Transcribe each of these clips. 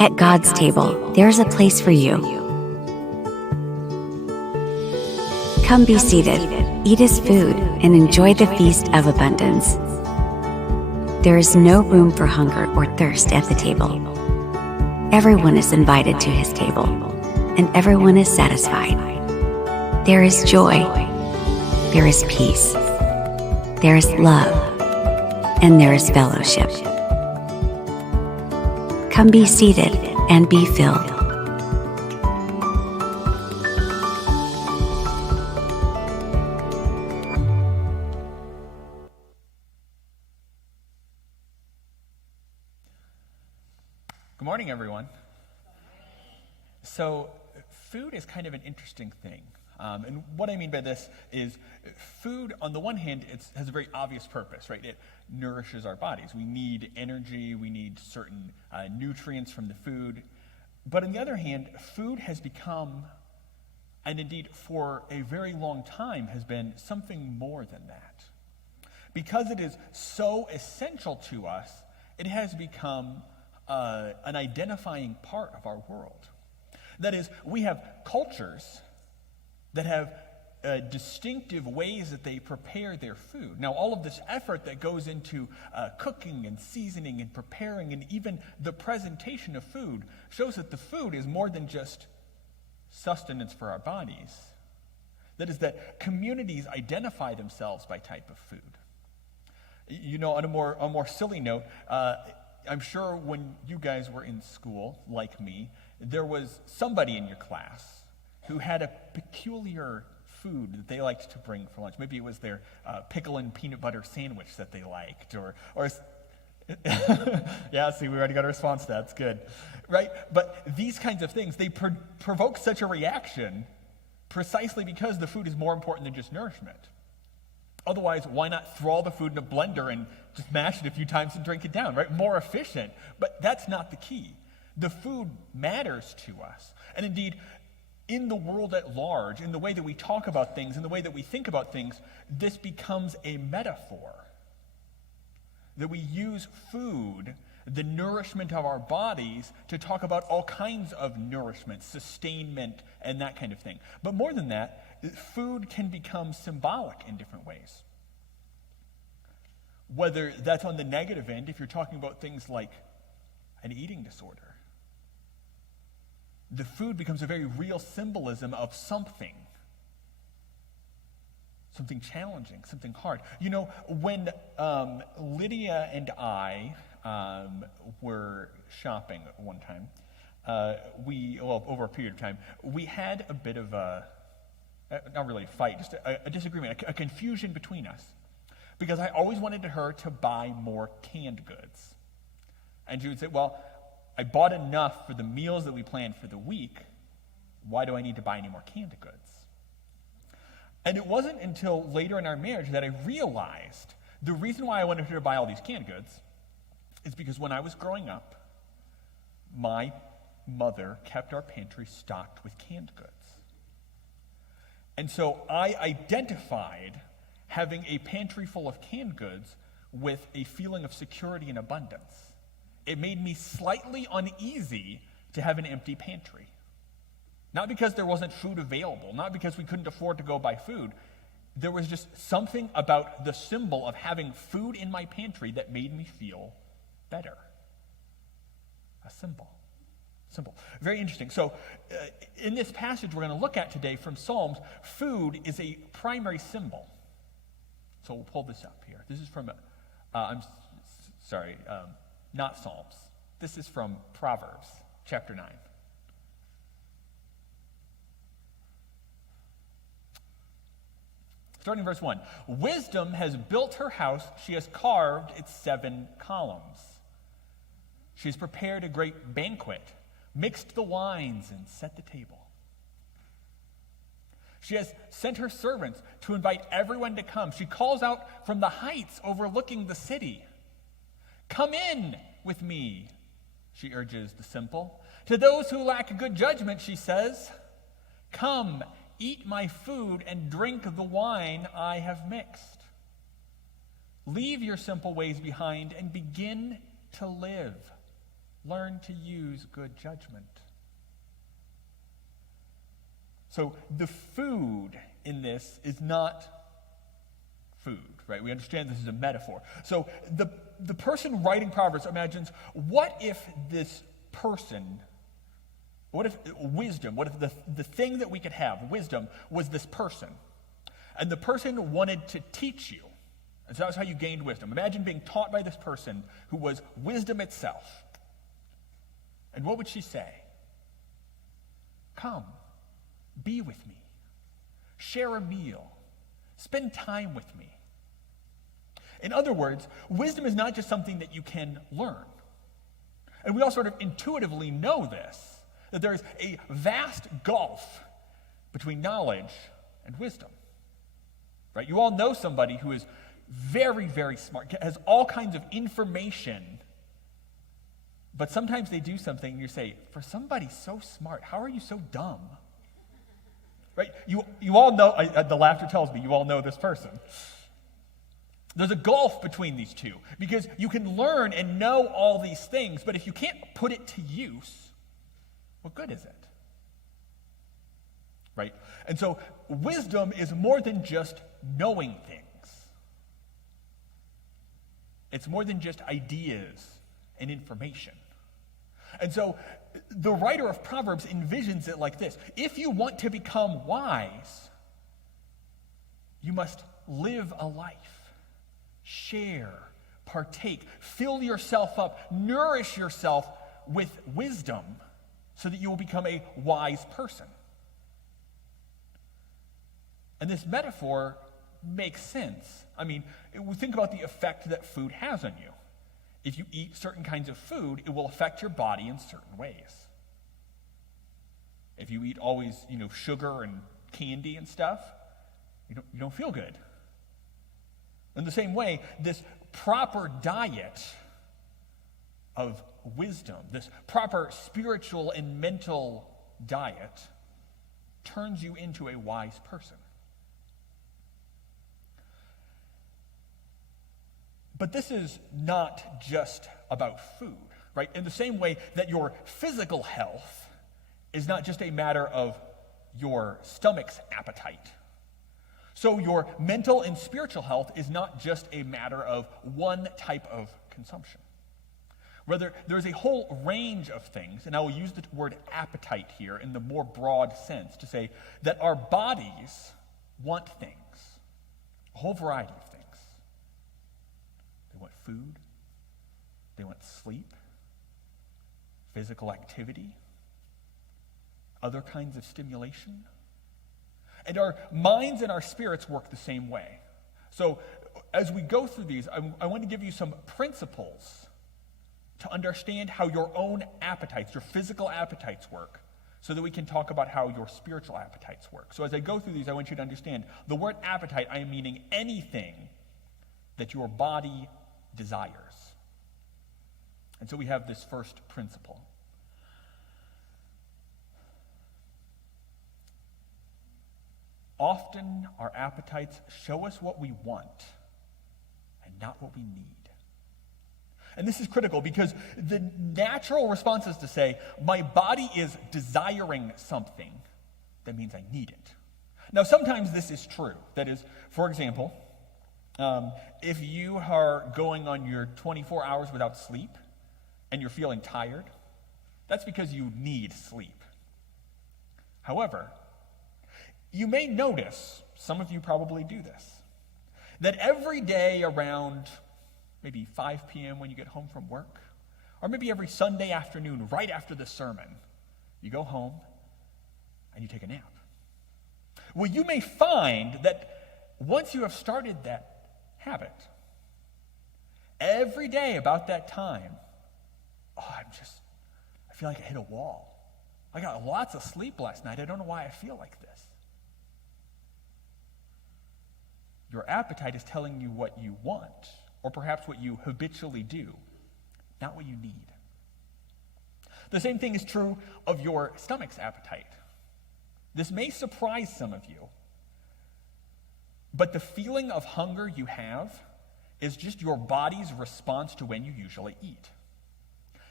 At God's table, there is a place for you. Come be seated, eat his food, and enjoy the feast of abundance. There is no room for hunger or thirst at the table. Everyone is invited to his table, and everyone is satisfied. There is joy, there is peace, there is love, and there is fellowship. Come be seated and be filled. Good morning, everyone. So, food is kind of an interesting thing. And what I mean by this is food, on the one hand, has a very obvious purpose, right? It nourishes our bodies. We need energy, we need certain nutrients from the food. But on the other hand, food has become, and indeed for a very long time, has been something more than that. Because it is so essential to us, it has become an identifying part of our world. That is, we have cultures that have distinctive ways that they prepare their food. Now, all of this effort that goes into cooking and seasoning and preparing and even the presentation of food shows that the food is more than just sustenance for our bodies. That is, that communities identify themselves by type of food. You know, on a more silly note, I'm sure when you guys were in school, like me, there was somebody in your class who had a peculiar food that they liked to bring for lunch. Maybe it was their pickle and peanut butter sandwich that they liked, or yeah, see, we already got a response to that. That's good, right? But these kinds of things, they provoke such a reaction precisely because the food is more important than just nourishment. Otherwise, why not throw all the food in a blender and just mash it a few times and drink it down, right? More efficient. But that's not the key. The food matters to us. And indeed, in the world at large, in the way that we talk about things, in the way that we think about things, this becomes a metaphor. That we use food, the nourishment of our bodies, to talk about all kinds of nourishment, sustainment, and that kind of thing. But more than that, food can become symbolic in different ways. Whether that's on the negative end, if you're talking about things like an eating disorder, the food becomes a very real symbolism of something challenging, something hard. You know, when Lydia and I were shopping at one time, over a period of time, we had a bit of a, not really a fight, just a disagreement, a confusion between us. Because I always wanted her to buy more canned goods. And she would say, well, I bought enough for the meals that we planned for the week. Why do I need to buy any more canned goods? And it wasn't until later in our marriage that I realized the reason why I wanted her to buy all these canned goods is because when I was growing up, my mother kept our pantry stocked with canned goods. And so I identified having a pantry full of canned goods with a feeling of security and abundance. It made me slightly uneasy to have an empty pantry. Not because there wasn't food available, not because we couldn't afford to go buy food. There was just something about the symbol of having food in my pantry that made me feel better. A symbol. Very interesting. So in this passage we're going to look at today from Psalms, food is a primary symbol. So we'll pull this up here. This is from, not Psalms. This is from Proverbs, chapter 9. Starting in verse 1. Wisdom has built her house. She has carved its 7 columns. She has prepared a great banquet, mixed the wines, and set the table. She has sent her servants to invite everyone to come. She calls out from the heights overlooking the city. Come in with me, she urges the simple. To those who lack good judgment, she says, come, eat my food and drink the wine I have mixed. Leave your simple ways behind and begin to live. Learn to use good judgment. So the food in this is not food, right? We understand this is a metaphor. So the person writing Proverbs imagines, what if this person, what if wisdom, what if the thing that we could have, wisdom, was this person? And the person wanted to teach you. And so that was how you gained wisdom. Imagine being taught by this person who was wisdom itself. And what would she say? Come, be with me. Share a meal. Spend time with me. In other words, wisdom is not just something that you can learn. And we all sort of intuitively know this, that there is a vast gulf between knowledge and wisdom. Right? You all know somebody who is very, very smart, has all kinds of information, but sometimes they do something and you say, for somebody so smart, how are you so dumb? Right? You all know, the laughter tells me you all know this person. There's a gulf between these two, because you can learn and know all these things, but if you can't put it to use, what good is it? Right? And so wisdom is more than just knowing things. It's more than just ideas and information. And so the writer of Proverbs envisions it like this. If you want to become wise, you must live a life, share, partake, fill yourself up, nourish yourself with wisdom so that you will become a wise person. And this metaphor makes sense. I mean, think about the effect that food has on you. If you eat certain kinds of food, it will affect your body in certain ways. If you eat always, sugar and candy and stuff, you don't feel good. In the same way, this proper diet of wisdom, this proper spiritual and mental diet, turns you into a wise person. But this is not just about food, right? In the same way that your physical health is not just a matter of your stomach's appetite. So your mental and spiritual health is not just a matter of one type of consumption. Rather, there's a whole range of things, and I will use the word appetite here in the more broad sense to say that our bodies want things, a whole variety of things. They want food, they want sleep, physical activity, other kinds of stimulation. And our minds and our spirits work the same way. So as we go through these, I want to give you some principles to understand how your own appetites, your physical appetites work, so that we can talk about how your spiritual appetites work. So as I go through these, I want you to understand the word appetite, I am meaning anything that your body desires. And so we have this first principle. Often our appetites show us what we want and not what we need. And this is critical because the natural response is to say, my body is desiring something. That means I need it. Now, sometimes this is true. That is, for example, if you are going on your 24 hours without sleep and you're feeling tired, that's because you need sleep. However, you may notice, some of you probably do this, that every day around maybe 5 p.m. when you get home from work, or maybe every Sunday afternoon right after the sermon, you go home and you take a nap. Well, you may find that once you have started that habit, every day about that time, I feel like I hit a wall. I got lots of sleep last night. I don't know why I feel like this. Your appetite is telling you what you want, or perhaps what you habitually do, not what you need. The same thing is true of your stomach's appetite. This may surprise some of you, but the feeling of hunger you have is just your body's response to when you usually eat.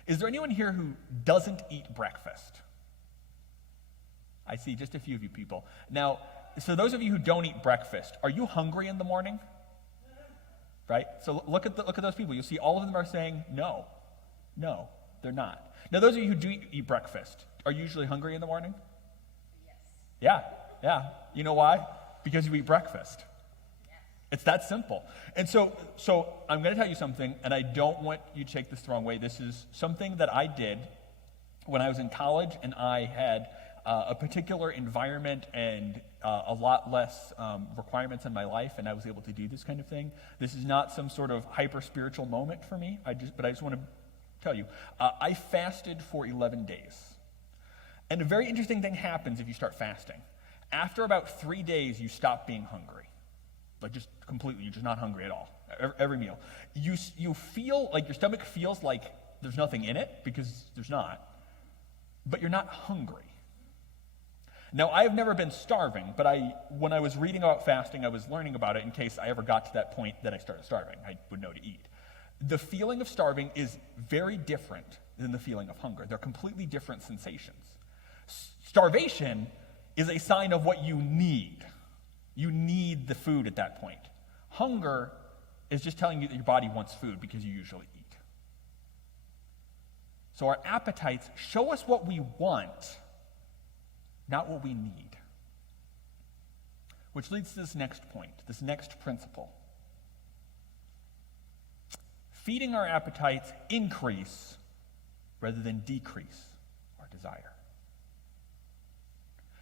Is there anyone here who doesn't eat breakfast? I see just a few of you people. Now, so those of you who don't eat breakfast, are you hungry in the morning? Right? So look at those people. You'll see all of them are saying no. No, they're not. Now, those of you who do eat breakfast, are you usually hungry in the morning? Yes. Yeah. You know why? Because you eat breakfast. It's that simple. And so I'm going to tell you something, and I don't want you to take this the wrong way. This is something that I did when I was in college, and I had a particular environment and a lot less requirements in my life, and I was able to do this kind of thing. This is not some sort of hyper-spiritual moment for me, but I just want to tell you. I fasted for 11 days. And a very interesting thing happens if you start fasting. After about 3 days, you stop being hungry. Like just completely, you're just not hungry at all, every meal. You feel like your stomach feels like there's nothing in it, because there's not, but you're not hungry. Now, I have never been starving, but when I was reading about fasting, I was learning about it in case I ever got to that point that I started starving. I would know to eat. The feeling of starving is very different than the feeling of hunger. They're completely different sensations. Starvation is a sign of what you need. You need the food at that point. Hunger is just telling you that your body wants food because you usually eat. So our appetites show us what we want, not what we need. Which leads to this next point, this next principle. Feeding our appetites increase rather than decrease our desire.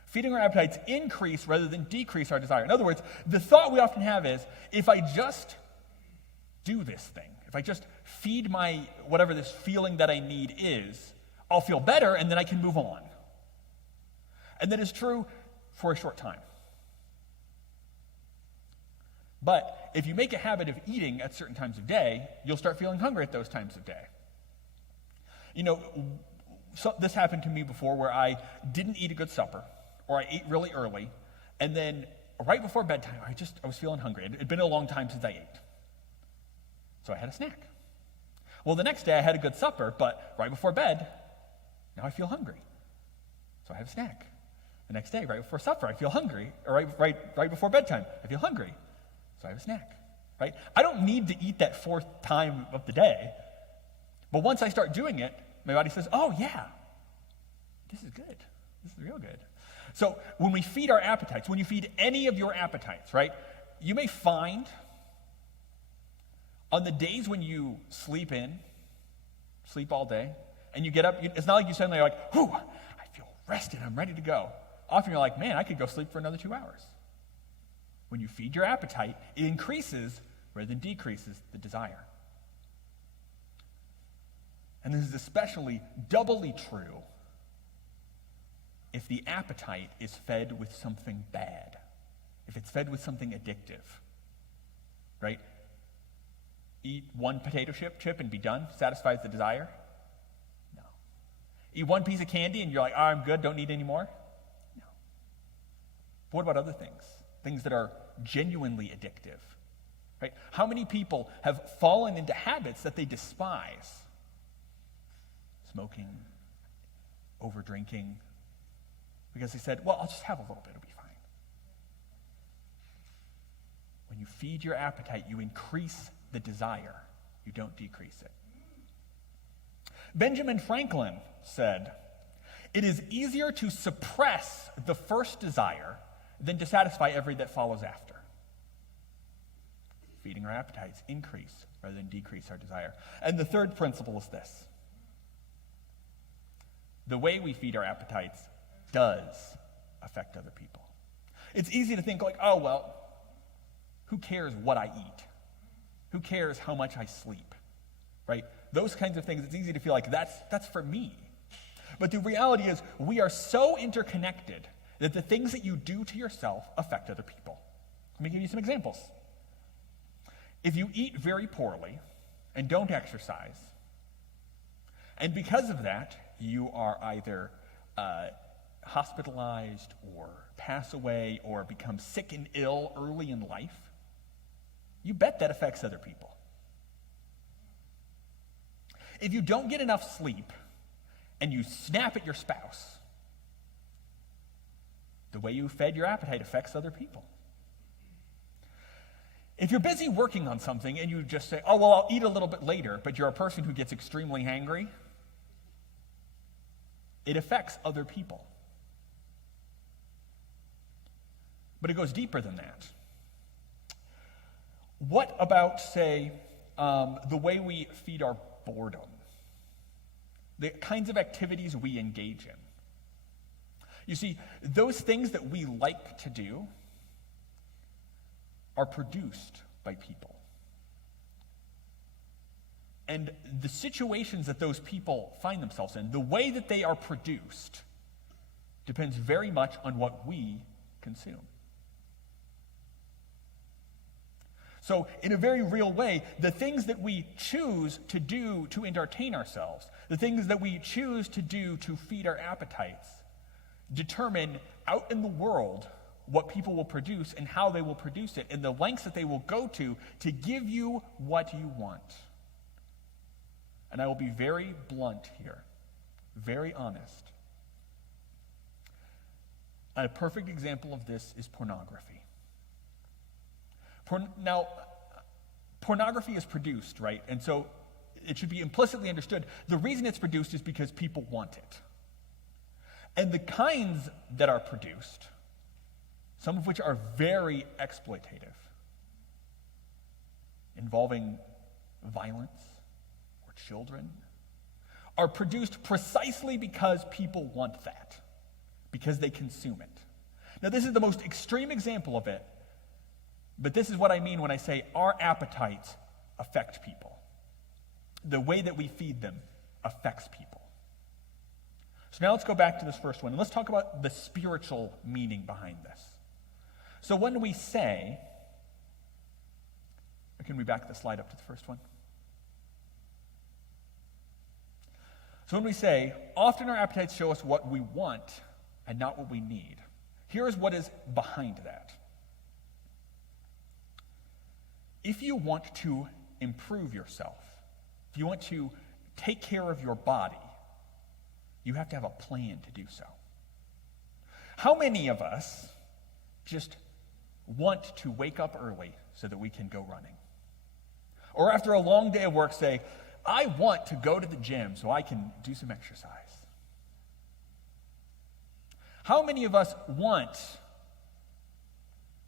Feeding our appetites increase rather than decrease our desire. In other words, the thought we often have is, if I just do this thing, if I just feed my whatever this feeling that I need is, I'll feel better and then I can move on. And that is true for a short time. But if you make a habit of eating at certain times of day, you'll start feeling hungry at those times of day. You know, this happened to me before where I didn't eat a good supper, or I ate really early, and then right before bedtime, I was feeling hungry. It had been a long time since I ate. So I had a snack. Well, the next day I had a good supper, but right before bed, now I feel hungry. So I have a snack. The next day, right before supper, I feel hungry, or right before bedtime, I feel hungry. So I have a snack, right? I don't need to eat that fourth time of the day, but once I start doing it, my body says, oh yeah, this is good. This is real good. So when we feed our appetites, when you feed any of your appetites, right, you may find on the days when you sleep all day, and you get up, it's not like you suddenly are like, whew, I feel rested, I'm ready to go. Often you're like, man, I could go sleep for another 2 hours. When you feed your appetite, it increases rather than decreases the desire. And this is especially doubly true if the appetite is fed with something bad, if it's fed with something addictive, right? Eat one potato chip and be done, satisfies the desire? No. Eat one piece of candy and you're like, oh, I'm good, don't need any more? No. But what about other things? Things that are genuinely addictive, right? How many people have fallen into habits that they despise? Smoking, over drinking, because they said, well, I'll just have a little bit, it'll be fine. When you feed your appetite, you increase the desire. You don't decrease it. Benjamin Franklin said, it is easier to suppress the first desire than to satisfy every that follows after. Feeding our appetites increase rather than decrease our desire. And the third principle is this. The way we feed our appetites does affect other people. It's easy to think like, oh, well, who cares what I eat? Who cares how much I sleep? Right? Those kinds of things, it's easy to feel like that's for me. But the reality is we are so interconnected that the things that you do to yourself affect other people. Let me give you some examples. If you eat very poorly and don't exercise, and because of that, you are either hospitalized or pass away or become sick and ill early in life, you bet that affects other people. If you don't get enough sleep and you snap at your spouse, the way you fed your appetite affects other people. If you're busy working on something and you just say, oh, well, I'll eat a little bit later, but you're a person who gets extremely hangry, it affects other people. But it goes deeper than that. What about, say, the way we feed our boredom? The kinds of activities we engage in. You see, those things that we like to do are produced by people. And the situations that those people find themselves in, the way that they are produced, depends very much on what we consume. So, in a very real way, the things that we choose to do to entertain ourselves, the things that we choose to do to feed our appetites, determine out in the world what people will produce and how they will produce it, and the lengths that they will go to give you what you want. And I will be very blunt here, very honest. A perfect example of this is pornography. Now, pornography is produced, right? And so it should be implicitly understood. The reason it's produced is because people want it. And the kinds that are produced, some of which are very exploitative, involving violence or children, are produced precisely because people want that, because they consume it. Now, this is the most extreme example of it, but this is what I mean when I say our appetites affect people. The way that we feed them affects people. So now let's go back to this first one, and let's talk about the spiritual meaning behind this. So when we say, can we back the slide up to the first one? So when we say, often our appetites show us what we want and not what we need, here is what is behind that. If you want to improve yourself, if you want to take care of your body, you have to have a plan to do so. How many of us just want to wake up early so that we can go running? Or after a long day of work say, I want to go to the gym so I can do some exercise? How many of us want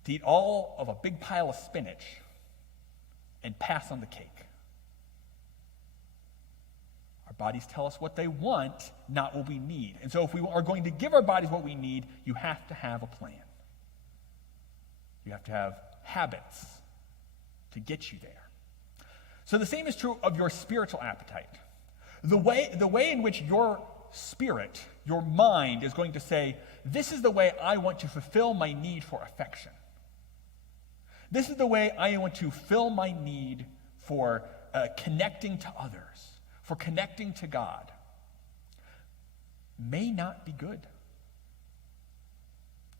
to eat all of a big pile of spinach and pass on the cake? Our bodies tell us what they want, not what we need. And so if we are going to give our bodies what we need, you have to have a plan. You have to have habits to get you there. So the same is true of your spiritual appetite. The way in which your spirit, your mind is going to say, this is the way I want to fulfill my need for affection. This is the way I want to fill my need for connecting to others, for connecting to God, may not be good.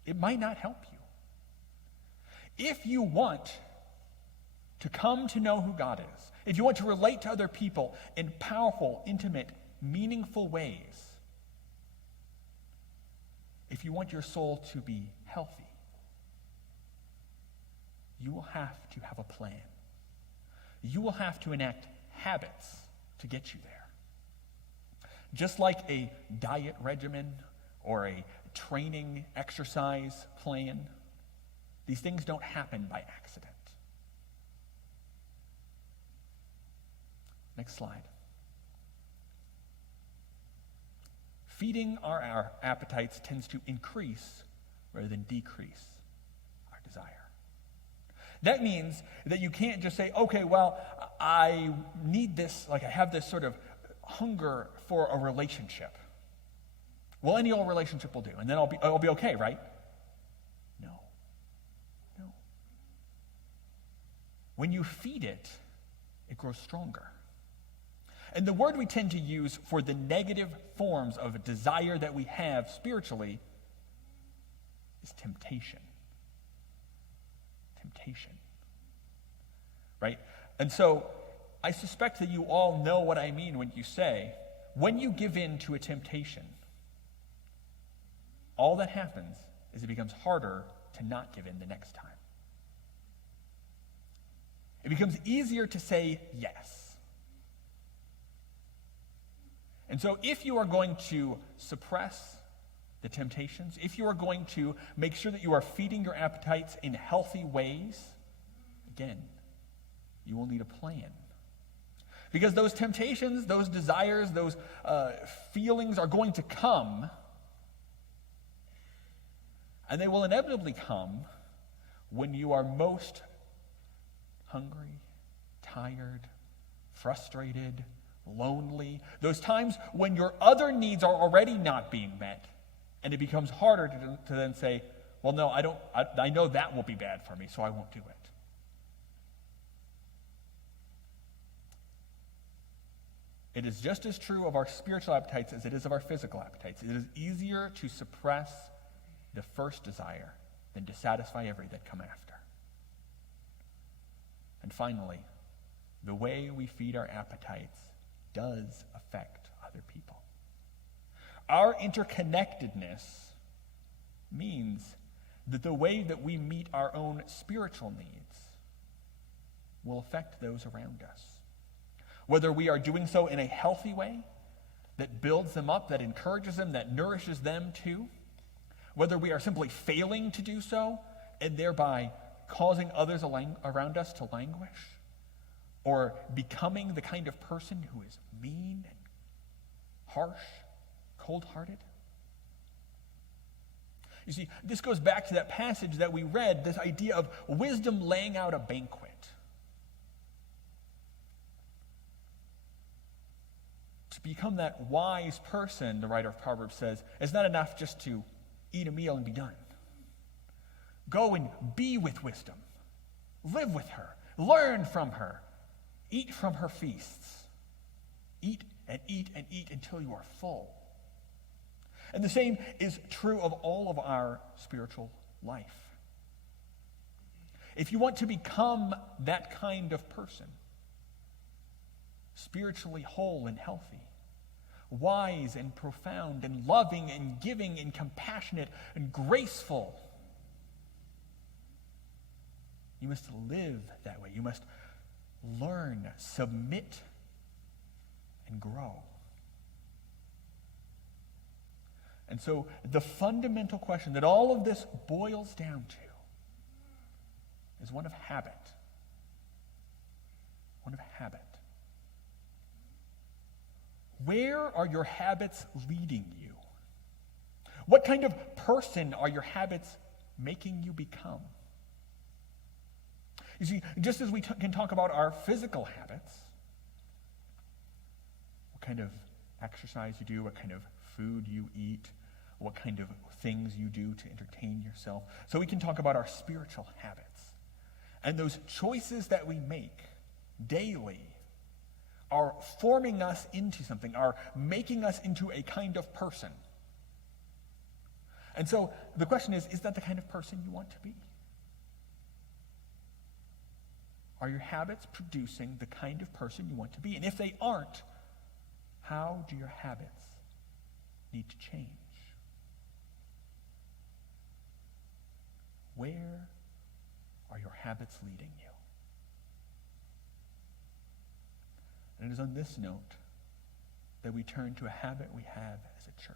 It might not help you. If you want to come to know who God is, if you want to relate to other people in powerful, intimate, meaningful ways, if you want your soul to be healthy, you will have to have a plan. You will have to enact habits to get you there. Just like a diet regimen or a training exercise plan, these things don't happen by accident. Next slide. Feeding our appetites tends to increase rather than decrease our desire. That means that you can't just say, okay, well, I need this, like I have this sort of hunger for a relationship. Well, any old relationship will do, and then I'll be okay, right? No. When you feed it, it grows stronger. And the word we tend to use for the negative forms of desire that we have spiritually is temptation. Temptation. Right? And so, I suspect that you all know what I mean when you say, when you give in to a temptation, all that happens is it becomes harder to not give in the next time. It becomes easier to say yes. And so if you are going to suppress the temptations, if you are going to make sure that you are feeding your appetites in healthy ways, again, you will need a plan. Because those temptations, those desires, those feelings are going to come, and they will inevitably come when you are most hungry, tired, frustrated, lonely. Those times when your other needs are already not being met, and it becomes harder to then say, well, no, I know that will be bad for me, so I won't do it. It is just as true of our spiritual appetites as it is of our physical appetites. It is easier to suppress the first desire than to satisfy every that come after. And finally, the way we feed our appetites does affect other people. Our interconnectedness means that the way that we meet our own spiritual needs will affect those around us. Whether we are doing so in a healthy way that builds them up, that encourages them, that nourishes them too, whether we are simply failing to do so and thereby causing others around us to languish, or becoming the kind of person who is mean and harsh, cold-hearted. You see, this goes back to that passage that we read, this idea of wisdom laying out a banquet. To become that wise person, the writer of Proverbs says, it's not enough just to eat a meal and be done. Go and be with wisdom. Live with her. Learn from her. Eat from her feasts. Eat and eat and eat until you are full. And the same is true of all of our spiritual life. If you want to become that kind of person, spiritually whole and healthy, wise and profound and loving and giving and compassionate and graceful, you must live that way. You must learn, submit, and grow. And so the fundamental question that all of this boils down to is one of habit. One of habit. Where are your habits leading you? What kind of person are your habits making you become? You see, just as we can talk about our physical habits, what kind of exercise you do, what kind of food you eat, what kind of things you do to entertain yourself, so we can talk about our spiritual habits. And those choices that we make daily are forming us into something, are making us into a kind of person. And so the question is that the kind of person you want to be? Are your habits producing the kind of person you want to be? And if they aren't, how do your habits need to change? Where are your habits leading you? And it is on this note that we turn to a habit we have as a church.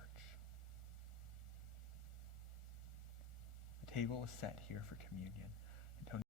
The table is set here for communion.